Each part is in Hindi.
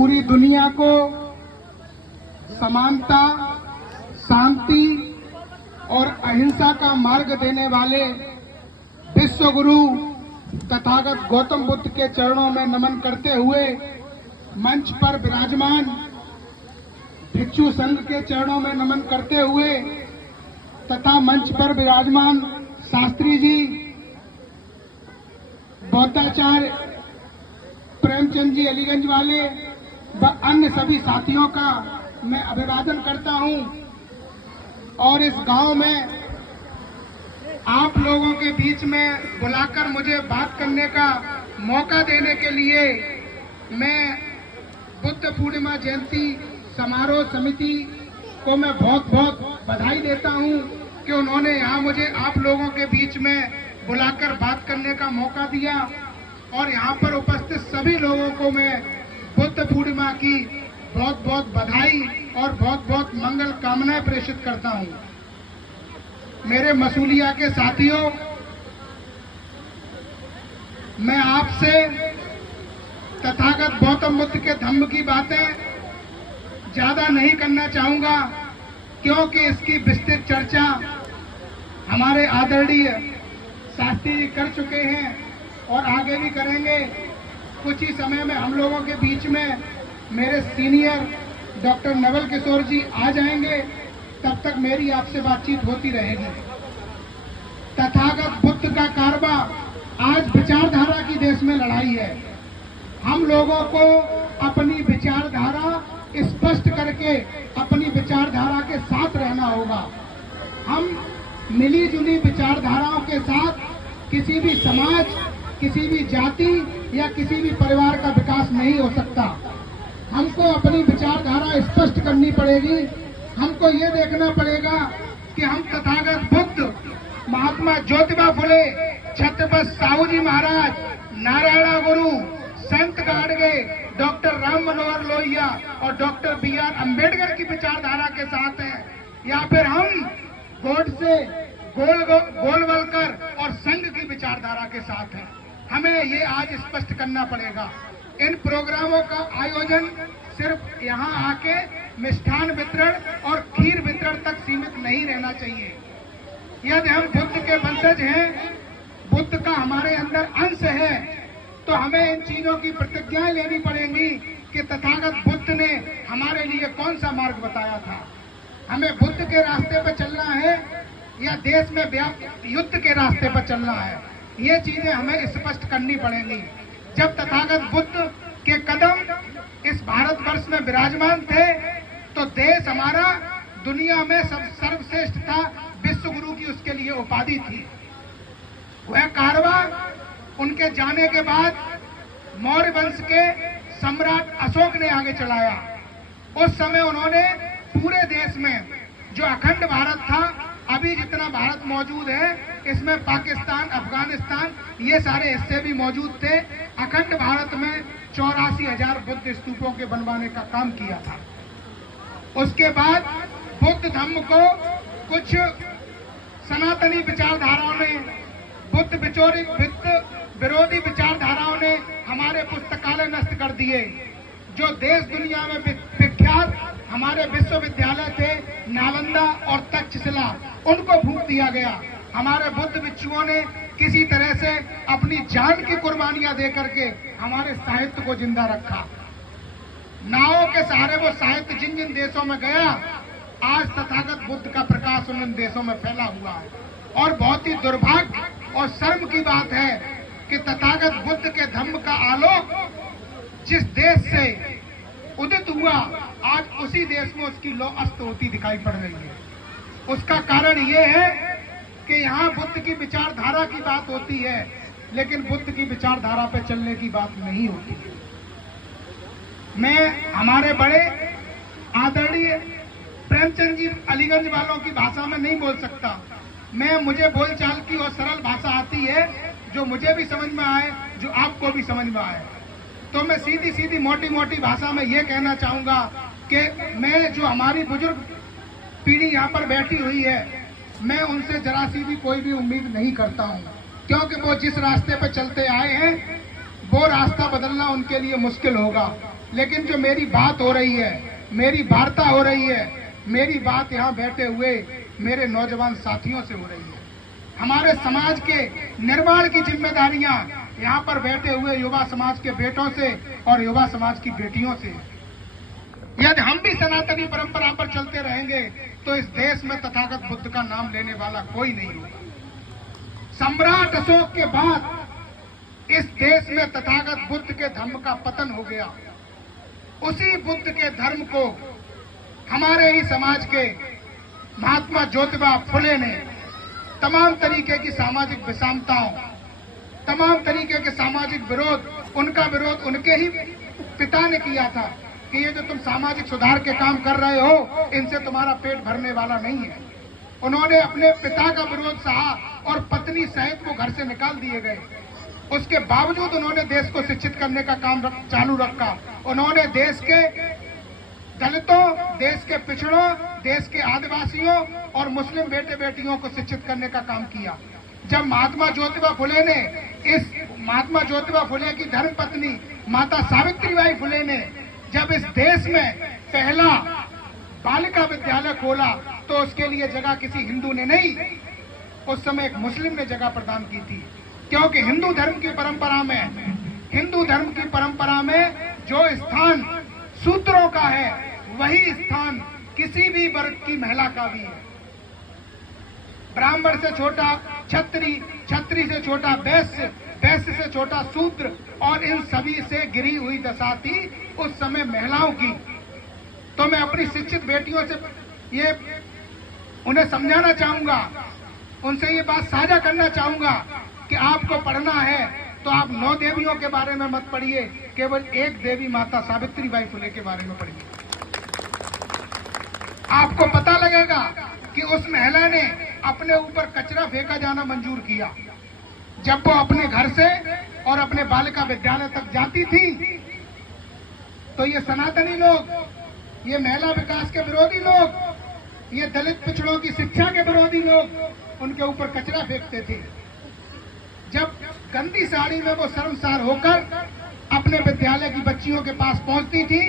पूरी दुनिया को समानता, शांति और अहिंसा का मार्ग देने वाले विश्व गुरु तथागत गौतम बुद्ध के चरणों में नमन करते हुए मंच पर विराजमान भिक्षु संघ के चरणों में नमन करते हुए तथा मंच पर विराजमान शास्त्री जी, बौद्धाचार्य प्रेमचंद जी अलीगंज वाले व अन्य सभी साथियों का मैं अभिवादन करता हूं। और इस गांव में आप लोगों के बीच में बुलाकर मुझे बात करने का मौका देने के लिए मैं बुद्ध पूर्णिमा जयंती समारोह समिति को मैं बहुत बहुत बधाई देता हूं कि उन्होंने यहाँ मुझे आप लोगों के बीच में बुलाकर बात करने का मौका दिया। और यहाँ पर उपस्थित सभी लोगों को मैं बुद्ध पूर्णिमा की बहुत बहुत बधाई और बहुत बहुत मंगल कामनाएं प्रेषित करता हूँ। मेरे मसूलिया के साथियों, मैं आपसे तथागत गौतम बुद्ध के धम्म की बातें ज्यादा नहीं करना चाहूंगा, क्योंकि इसकी विस्तृत चर्चा हमारे आदरणीय शास्त्री जी कर चुके हैं और आगे भी करेंगे। कुछ ही समय में हम लोगों के बीच में मेरे सीनियर डॉक्टर नवल किशोर जी आ जाएंगे, तब तक मेरी आपसे बातचीत होती रहेगी। तथागत बुद्ध का कारवा आज विचारधारा की देश में लड़ाई है। हम लोगों को अपनी विचारधारा स्पष्ट करके अपनी विचारधारा के साथ रहना होगा। हम मिली जुली विचारधाराओं के साथ किसी भी समाज, किसी भी जाति या किसी भी परिवार का विकास नहीं हो सकता। हमको अपनी विचारधारा स्पष्ट करनी पड़ेगी। हमको ये देखना पड़ेगा कि हम तथागत बुद्ध, महात्मा ज्योतिबा फुले, छत्रपति साहू जी महाराज, नारायण गुरु, संत गाडगे, डॉक्टर राम मनोहर लोहिया और डॉक्टर बी.आर. अम्बेडकर की विचारधारा के साथ हैं, या फिर हम गोडसे, गोलवलकर और संघ की विचारधारा के साथ हैं। हमें ये आज स्पष्ट करना पड़ेगा। इन प्रोग्रामों का आयोजन सिर्फ यहाँ आके मिष्ठान वितरण और खीर वितरण तक सीमित नहीं रहना चाहिए। यदि हम बुद्ध के वंशज हैं, बुद्ध का हमारे अंदर अंश है, तो हमें इन चीजों की प्रतिज्ञाएं लेनी पड़ेंगी कि तथागत बुद्ध ने हमारे लिए कौन सा मार्ग बताया था। हमें बुद्ध के रास्ते पर चलना है या देश में व्याप्त युद्ध के रास्ते पर चलना है, ये चीजें हमें स्पष्ट करनी पड़ेंगी। जब तथागत बुद्ध के कदम इस भारतवर्ष में विराजमान थे, तो देश हमारा दुनिया में सर्वश्रेष्ठ था। विश्व गुरु की उसके लिए उपाधि थी। वह कारवा उनके जाने के बाद मौर्य वंश के सम्राट अशोक ने आगे चलाया। उस समय उन्होंने पूरे देश में जो अखंड भारत था, अभी जितना भारत मौजूद है, इसमें पाकिस्तान, अफगानिस्तान, ये सारे हिस्से भी मौजूद थे। अखंड भारत में 84,000 बुद्ध स्तूपों के बनवाने का काम किया था। उसके बाद बुद्ध धम्म को कुछ सनातनी विचारधाराओं ने, बुद्ध विरोधी विचारधाराओं ने हमारे पुस्तकालय नष्ट कर दिए। जो देश दुनिया में विख्यात हमारे विश्वविद्यालय थे, नालंदा और तक्षशिला, उनको फूंक दिया गया। हमारे बुद्ध भिक्षुओं ने किसी तरह से अपनी जान की कुर्बानियां दे करके हमारे साहित्य को जिंदा रखा। नावों के सहारे वो साहित्य जिन जिन देशों में गया, आज तथागत बुद्ध का प्रकाश उन देशों में फैला हुआ है। और बहुत ही दुर्भाग्य और शर्म की बात है कि तथागत बुद्ध के धम्म का आलोक जिस देश से उदित हुआ, आज उसी देश में उसकी लौ अस्त होती दिखाई पड़ रही है। उसका कारण ये है कि यहाँ बुद्ध की विचारधारा की बात होती है, लेकिन बुद्ध की विचारधारा पे चलने की बात नहीं होती है। मैं हमारे बड़े आदरणीय प्रेमचंद जी अलीगंज वालों की भाषा में नहीं बोल सकता। मुझे बोलचाल की और सरल भाषा आती है, जो मुझे भी समझ में आए, जो आपको भी समझ में आए। तो मैं सीधी सीधी मोटी मोटी भाषा में ये कहना चाहूंगा कि मैं, जो हमारी बुजुर्ग पीढ़ी यहाँ पर बैठी हुई है, मैं उनसे जरा सी भी कोई भी उम्मीद नहीं करता हूँ, क्योंकि वो जिस रास्ते पर चलते आए हैं, वो रास्ता बदलना उनके लिए मुश्किल होगा। लेकिन जो मेरी बात हो रही है, मेरी वार्ता हो रही है, मेरी बात यहाँ बैठे हुए मेरे नौजवान साथियों से हो रही है। हमारे समाज के निर्माण की जिम्मेदारियां यहाँ पर बैठे हुए युवा समाज के बेटों से और युवा समाज की बेटियों से। यदि हम भी सनातनी परंपरा पर चलते रहेंगे तो इस देश में तथागत बुद्ध का नाम लेने वाला कोई नहीं होगा। सम्राट अशोक के बाद इस देश में तथागत बुद्ध के धर्म का पतन हो गया। उसी बुद्ध के धर्म को हमारे ही समाज के महात्मा ज्योतिबा फुले ने तमाम तरीके की सामाजिक विषमताओं, तमाम तरीके के सामाजिक विरोध, उनका विरोध उनके ही पिता ने किया था कि ये जो तुम सामाजिक सुधार के काम कर रहे हो, इनसे तुम्हारा पेट भरने वाला नहीं है। उन्होंने अपने पिता का विरोध सहा और पत्नी सहित वो घर से निकाल दिए गए। उसके बावजूद उन्होंने देश को शिक्षित करने का काम चालू रखा। उन्होंने देश के दलितों, देश के पिछड़ों, देश के आदिवासियों और मुस्लिम बेटे बेटियों को शिक्षित करने का काम किया। जब महात्मा ज्योतिबा फुले ने, इस महात्मा ज्योतिबा फुले की धर्मपत्नी माता सावित्रीबाई फुले ने जब इस देश में पहला बालिका विद्यालय खोला तो उसके लिए जगह किसी हिंदू ने नहीं, उस समय एक मुस्लिम ने जगह प्रदान की थी। क्योंकि हिंदू धर्म की परंपरा में जो स्थान शूद्रों का है, वही स्थान किसी भी वर्ग की महिला का भी है। ब्राह्मण से छोटा क्षत्रिय, क्षत्रिय से छोटा वैश्य, वैश्य से छोटा शूद्र, और इन सभी से गिरी हुई दशा थी उस समय महिलाओं की। तो मैं अपनी शिक्षित बेटियों से ये उन्हें समझाना चाहूंगा, उनसे ये बात साझा करना चाहूंगा कि आपको पढ़ना है तो आप 9 देवियों के बारे में मत पढ़िए, केवल एक देवी माता सावित्रीबाई फुले के बारे में पढ़िए। आपको पता लगेगा कि उस महिला ने अपने ऊपर कचरा फेंका जाना मंजूर किया। जब वो अपने घर से और अपने बालिका विद्यालय तक जाती थी तो ये सनातनी लोग, ये महिला विकास के विरोधी लोग, ये दलित पिछड़ों की शिक्षा के विरोधी लोग उनके ऊपर कचरा फेंकते थे। जब गंदी साड़ी में वो शर्मसार होकर अपने विद्यालय की बच्चियों के पास पहुंचती थी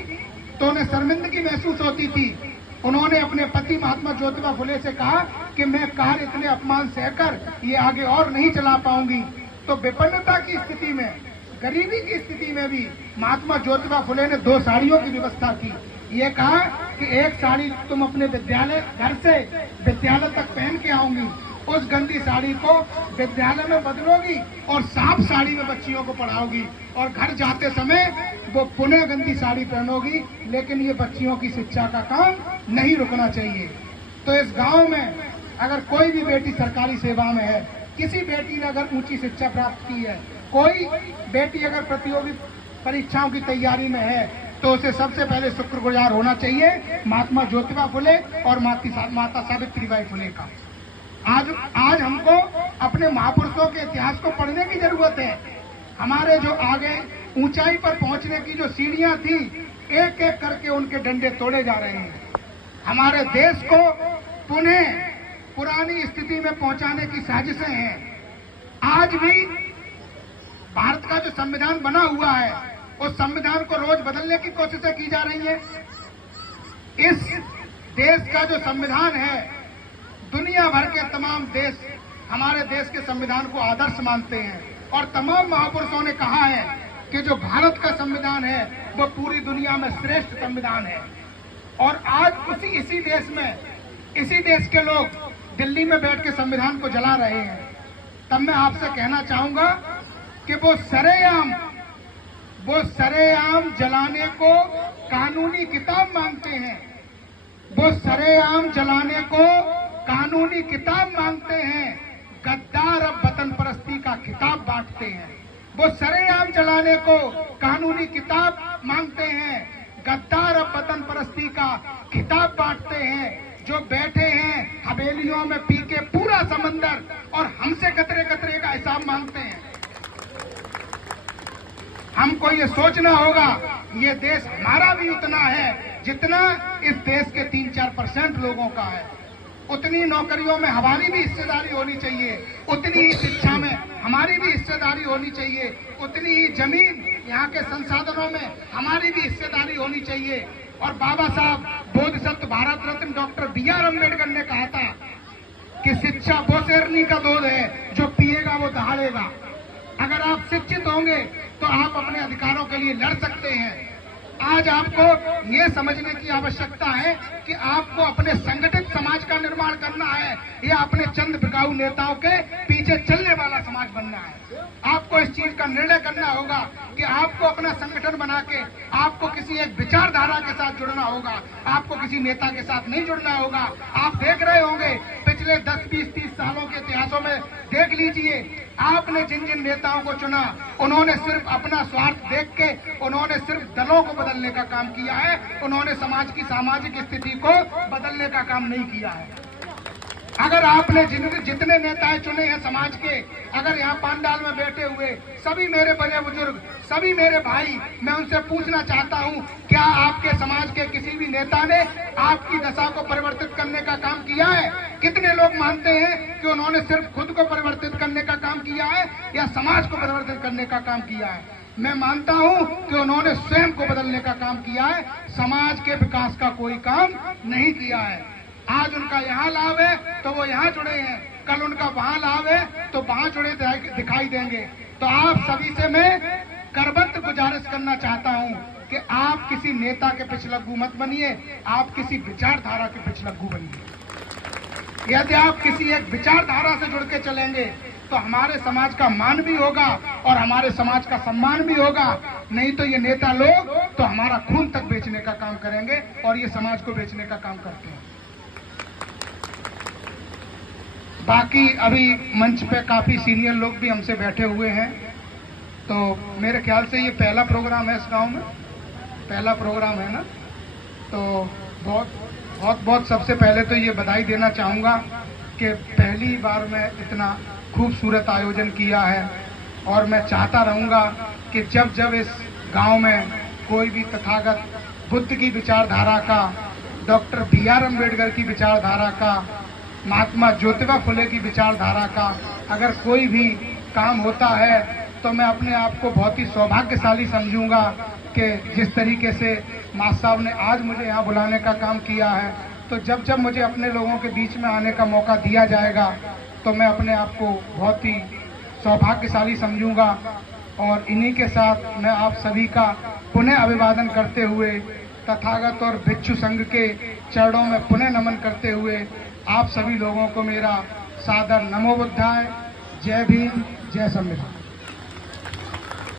तो उन्हें शर्मिंदगी महसूस होती थी। उन्होंने अपने पति महात्मा ज्योतिबा फुले से कहा कि मैं कार इतने अपमान सहकर ये आगे और नहीं चला पाऊंगी। तो विपन्नता की स्थिति में, गरीबी की स्थिति में भी महात्मा ज्योतिबा फुले ने 2 साड़ियों की व्यवस्था की। ये कहा कि एक साड़ी तुम अपने विद्यालय, घर से विद्यालय तक पहन के आओगी, उस गंदी साड़ी को विद्यालय में बदलोगी और साफ साड़ी में बच्चियों को पढ़ाओगी, और घर जाते समय वो पुनः गंदी साड़ी पहनोगी। लेकिन ये बच्चियों की शिक्षा का काम नहीं रुकना चाहिए। तो इस गांव में अगर कोई भी बेटी सरकारी सेवा में है, किसी बेटी ने अगर ऊंची शिक्षा प्राप्त की है, कोई बेटी अगर प्रतियोगी परीक्षाओं की तैयारी में है, तो उसे सबसे पहले शुक्रगुजार होना चाहिए महात्मा ज्योतिबा फुले और माता सावित्रीबाई फुले का। आज हमको अपने महापुरुषों के इतिहास को पढ़ने की जरूरत है। हमारे जो आगे ऊंचाई पर पहुंचने की जो सीढ़ियां थी, एक एक करके उनके डंडे तोड़े जा रहे हैं। हमारे देश को पुनः पुरानी स्थिति में पहुंचाने की साजिशें हैं। आज भी भारत का जो संविधान बना हुआ है, उस संविधान को रोज बदलने की कोशिशें की जा रही हैं। इस देश का जो संविधान है, दुनिया भर के तमाम देश हमारे देश के संविधान को आदर्श मानते हैं, और तमाम महापुरुषों ने कहा है कि जो भारत का संविधान है वो पूरी दुनिया में श्रेष्ठ संविधान है। और आज इसी देश में, इसी देश के लोग दिल्ली में बैठ के संविधान को जला रहे हैं। तब मैं आपसे कहना चाहूंगा कि वो सरेआम जलाने को कानूनी किताब मांगते हैं। वो सरेआम जलाने को कानूनी किताब मांगते हैं। गद्दार अब वतन परस्ती का खिताब बांटते हैं। वो सरेआम जलाने को कानूनी किताब मांगते हैं। गद्दार अब वतन परस्ती का खिताब बांटते हैं। जो बैठे हैं हवेलियों में पी के पूरा समंदर, और हमसे कतरे कतरे का हिसाब मांगते हैं। हमको ये सोचना होगा, ये देश हमारा भी उतना है जितना इस देश के 3-4% लोगों का है। उतनी नौकरियों में हमारी भी हिस्सेदारी होनी चाहिए, उतनी ही शिक्षा में हमारी भी हिस्सेदारी होनी चाहिए, उतनी ही जमीन यहाँ के संसाधनों में हमारी भी हिस्सेदारी होनी चाहिए। और बाबा साहब बोधिसत्व भारत रत्न डॉक्टर B.R. अम्बेडकर ने कहा था कि शिक्षा वो शेरनी का दूध है, जो पिएगा वो दहाड़ेगा। अगर आप शिक्षित होंगे तो आप अपने अधिकारों के लिए लड़ सकते हैं। आज आपको ये समझने की आवश्यकता है कि आपको अपने संगठित समाज का निर्माण करना है या अपने चंद बिकाऊ नेताओं के पीछे चलने वाला समाज बनना है। आपको इस चीज का निर्णय करना होगा कि आपको अपना संगठन बना के आपको किसी एक विचारधारा के साथ जुड़ना होगा, आपको किसी नेता के साथ नहीं जुड़ना होगा। आप देख रहे होंगे पिछले 10, 20, 30 सालों के इतिहासों में देख लीजिए, आपने जिन जिन नेताओं को चुना उन्होंने सिर्फ अपना स्वार्थ देख के उन्होंने सिर्फ दलों को बदलने का काम किया है, उन्होंने समाज की सामाजिक स्थिति को बदलने का काम नहीं किया है। अगर आपने जितने नेताएं चुने हैं समाज के, अगर यहाँ पांडाल में बैठे हुए सभी मेरे बड़े बुजुर्ग, सभी मेरे भाई, मैं उनसे पूछना चाहता हूँ, क्या आपके समाज के किसी भी नेता ने आपकी दशा को परिवर्तित करने का काम किया है? कितने लोग मानते हैं कि उन्होंने सिर्फ खुद को परिवर्तित करने का काम किया है या समाज को परिवर्तित करने का काम किया है? मैं मानता हूं कि उन्होंने स्वयं को बदलने का काम किया है, समाज के विकास का कोई काम नहीं किया है। आज उनका यहाँ लाभ है तो वो यहाँ जुड़े हैं, कल उनका वहां लाभ है तो वहां जुड़े दिखाई देंगे। तो आप सभी से मैं करबद्ध गुजारिश करना चाहता हूं कि आप किसी नेता के पिछलग्गू मत बनिए, आप किसी विचारधारा के पिछलग्गू बनिए। यदि आप किसी एक विचारधारा से जुड़ के चलेंगे तो हमारे समाज का मान भी होगा और हमारे समाज का सम्मान भी होगा। नहीं तो ये नेता लोग तो हमारा खून तक बेचने का काम करेंगे और ये समाज को बेचने का काम करते हैं। बाकी अभी मंच पे काफी सीनियर लोग भी हमसे बैठे हुए हैं, तो मेरे ख्याल से ये पहला प्रोग्राम है इस गांव में, पहला प्रोग्राम है ना। तो बहुत सबसे पहले तो ये बधाई देना चाहूँगा कि पहली बार मैं इतना खूबसूरत आयोजन किया है और मैं चाहता रहूँगा कि जब जब इस गांव में कोई भी तथागत बुद्ध की विचारधारा का, डॉक्टर B.R. अम्बेडकर की विचारधारा का, महात्मा ज्योतिबा फुले की विचारधारा का अगर कोई भी काम होता है तो मैं अपने आप को बहुत ही सौभाग्यशाली समझूंगा कि जिस तरीके से मां साहब ने आज मुझे यहाँ बुलाने का काम किया है, तो जब जब मुझे अपने लोगों के बीच में आने का मौका दिया जाएगा तो मैं अपने आप को बहुत ही सौभाग्यशाली समझूंगा। और इन्हीं के साथ मैं आप सभी का पुनः अभिवादन करते हुए, तथागत और भिक्षु संघ के चरणों में पुनः नमन करते हुए आप सभी लोगों को मेरा सादर नमो बुद्धाय। जय भीम, जय संविधान।